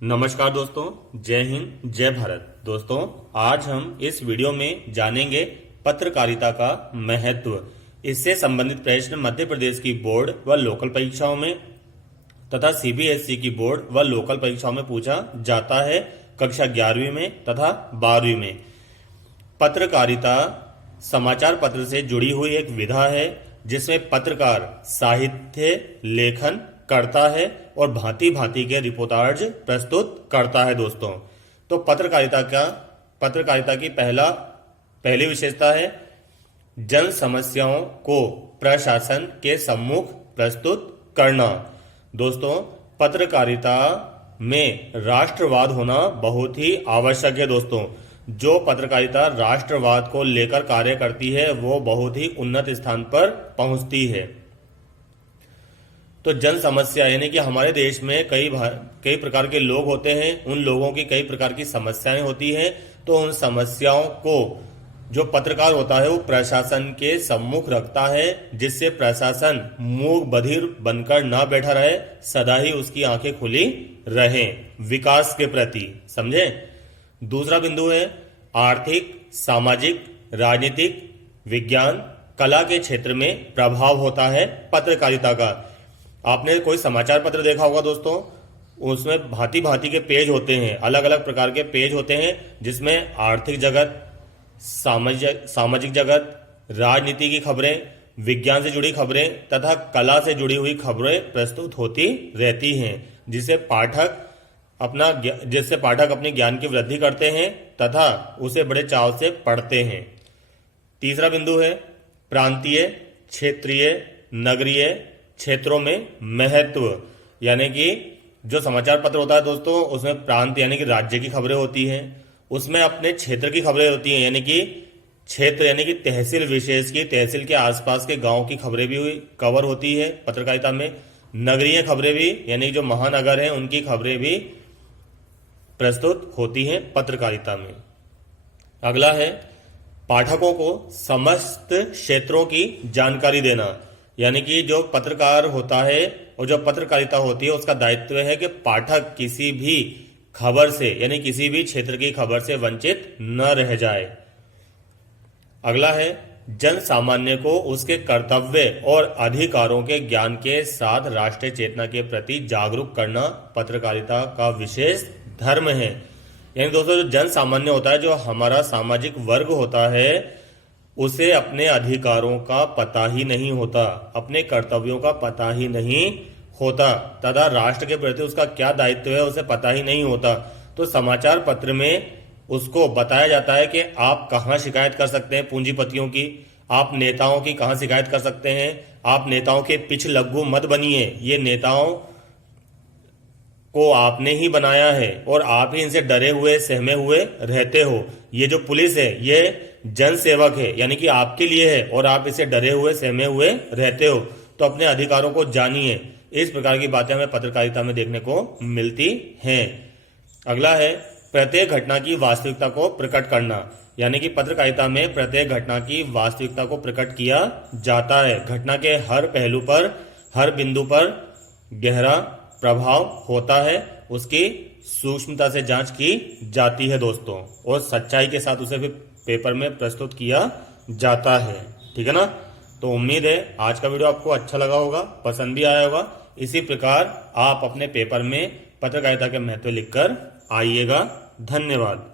नमस्कार दोस्तों, जय हिंद, जय भारत। दोस्तों, आज हम इस वीडियो में जानेंगे पत्रकारिता का महत्व। इससे संबंधित प्रश्न मध्य प्रदेश की बोर्ड व लोकल परीक्षाओं में तथा सीबीएसई की बोर्ड व लोकल परीक्षाओं में पूछा जाता है, कक्षा 11वीं में तथा 12वीं में। पत्रकारिता समाचार पत्र से जुड़ी हुई एक विधा है जिसमें पत्रकार साहित्य लेखन करता है और भांति भांति के रिपोर्टाज प्रस्तुत करता है। दोस्तों, तो पत्रकारिता की पहली विशेषता है जन समस्याओं को प्रशासन के सम्मुख प्रस्तुत करना। दोस्तों, पत्रकारिता में राष्ट्रवाद होना बहुत ही आवश्यक है। दोस्तों, जो पत्रकारिता राष्ट्रवाद को लेकर कार्य करती है वो बहुत ही उन्नत स्थान पर पहुंचती है। तो जन समस्या यानी कि हमारे देश में कई प्रकार के लोग होते हैं, उन लोगों की कई प्रकार की समस्याएं होती हैं। तो उन समस्याओं को जो पत्रकार होता है वो प्रशासन के सम्मुख रखता है, जिससे प्रशासन मूक बधिर बनकर ना बैठा रहे, सदा ही उसकी आंखें खुली रहें विकास के प्रति। समझे। दूसरा बिंदु है आर्थिक, सामाजिक, राजनीतिक, विज्ञान, कला के क्षेत्र में प्रभाव होता है पत्रकारिता का। आपने कोई समाचार पत्र देखा होगा दोस्तों, उसमें भांति भांति के पेज होते हैं, अलग अलग प्रकार के पेज होते हैं, जिसमें आर्थिक जगत, सामाजिक जगत, राजनीति की खबरें, विज्ञान से जुड़ी खबरें तथा कला से जुड़ी हुई खबरें प्रस्तुत होती रहती हैं, जिससे पाठक अपने ज्ञान की वृद्धि करते हैं तथा उसे बड़े चाव से पढ़ते हैं। तीसरा बिंदु है प्रांतीय, क्षेत्रीय, नगरीय क्षेत्रों में महत्व। यानी कि जो समाचार पत्र होता है दोस्तों, उसमें प्रांत यानी कि राज्य की खबरें होती हैं, उसमें अपने क्षेत्र की खबरें होती हैं, यानी कि क्षेत्र यानी कि तहसील विशेष की, तहसील के आसपास के गांव की खबरें भी कवर होती है पत्रकारिता में। नगरीय खबरें भी यानी जो महानगर हैं उनकी खबरें भी प्रस्तुत होती हैं पत्रकारिता में। अगला है पाठकों को समस्त क्षेत्रों की जानकारी देना। यानी कि जो पत्रकार होता है और जो पत्रकारिता होती है उसका दायित्व है कि पाठक किसी भी खबर से यानी किसी भी क्षेत्र की खबर से वंचित न रह जाए। अगला है जन सामान्य को उसके कर्तव्य और अधिकारों के ज्ञान के साथ राष्ट्रीय चेतना के प्रति जागरूक करना पत्रकारिता का विशेष धर्म है। यानी दोस्तों, जो जन सामान्य होता है, जो हमारा सामाजिक वर्ग होता है, उसे अपने अधिकारों का पता ही नहीं होता, अपने कर्तव्यों का पता ही नहीं होता तथा राष्ट्र के प्रति उसका क्या दायित्व है उसे पता ही नहीं होता। तो समाचार पत्र में उसको बताया जाता है कि आप कहाँ शिकायत कर सकते हैं पूंजीपतियों की, आप नेताओं की कहाँ शिकायत कर सकते हैं, आप नेताओं के पिछ लग्गू मत बनिए, ये नेताओं को आपने ही बनाया है और आप ही इनसे डरे हुए सहमे हुए रहते हो। ये जो पुलिस है ये जन सेवक है, यानी कि आपके लिए है और आप इसे डरे हुए सहमे हुए रहते हो, तो अपने अधिकारों को जानिए। इस प्रकार की बातें हमें पत्रकारिता में देखने को मिलती हैं। अगला है प्रत्येक घटना की वास्तविकता को प्रकट करना। यानी कि पत्रकारिता में प्रत्येक घटना की वास्तविकता को प्रकट किया जाता है। घटना के हर पहलू पर, हर बिंदु पर गहरा प्रभाव होता है, उसकी सूक्ष्मता से जांच की जाती है दोस्तों, और सच्चाई के साथ उसे भी पेपर में प्रस्तुत किया जाता है। ठीक है ना। तो उम्मीद है आज का वीडियो आपको अच्छा लगा होगा, पसंद भी आया होगा। इसी प्रकार आप अपने पेपर में पत्रकारिता के महत्व लिखकर आइएगा। धन्यवाद।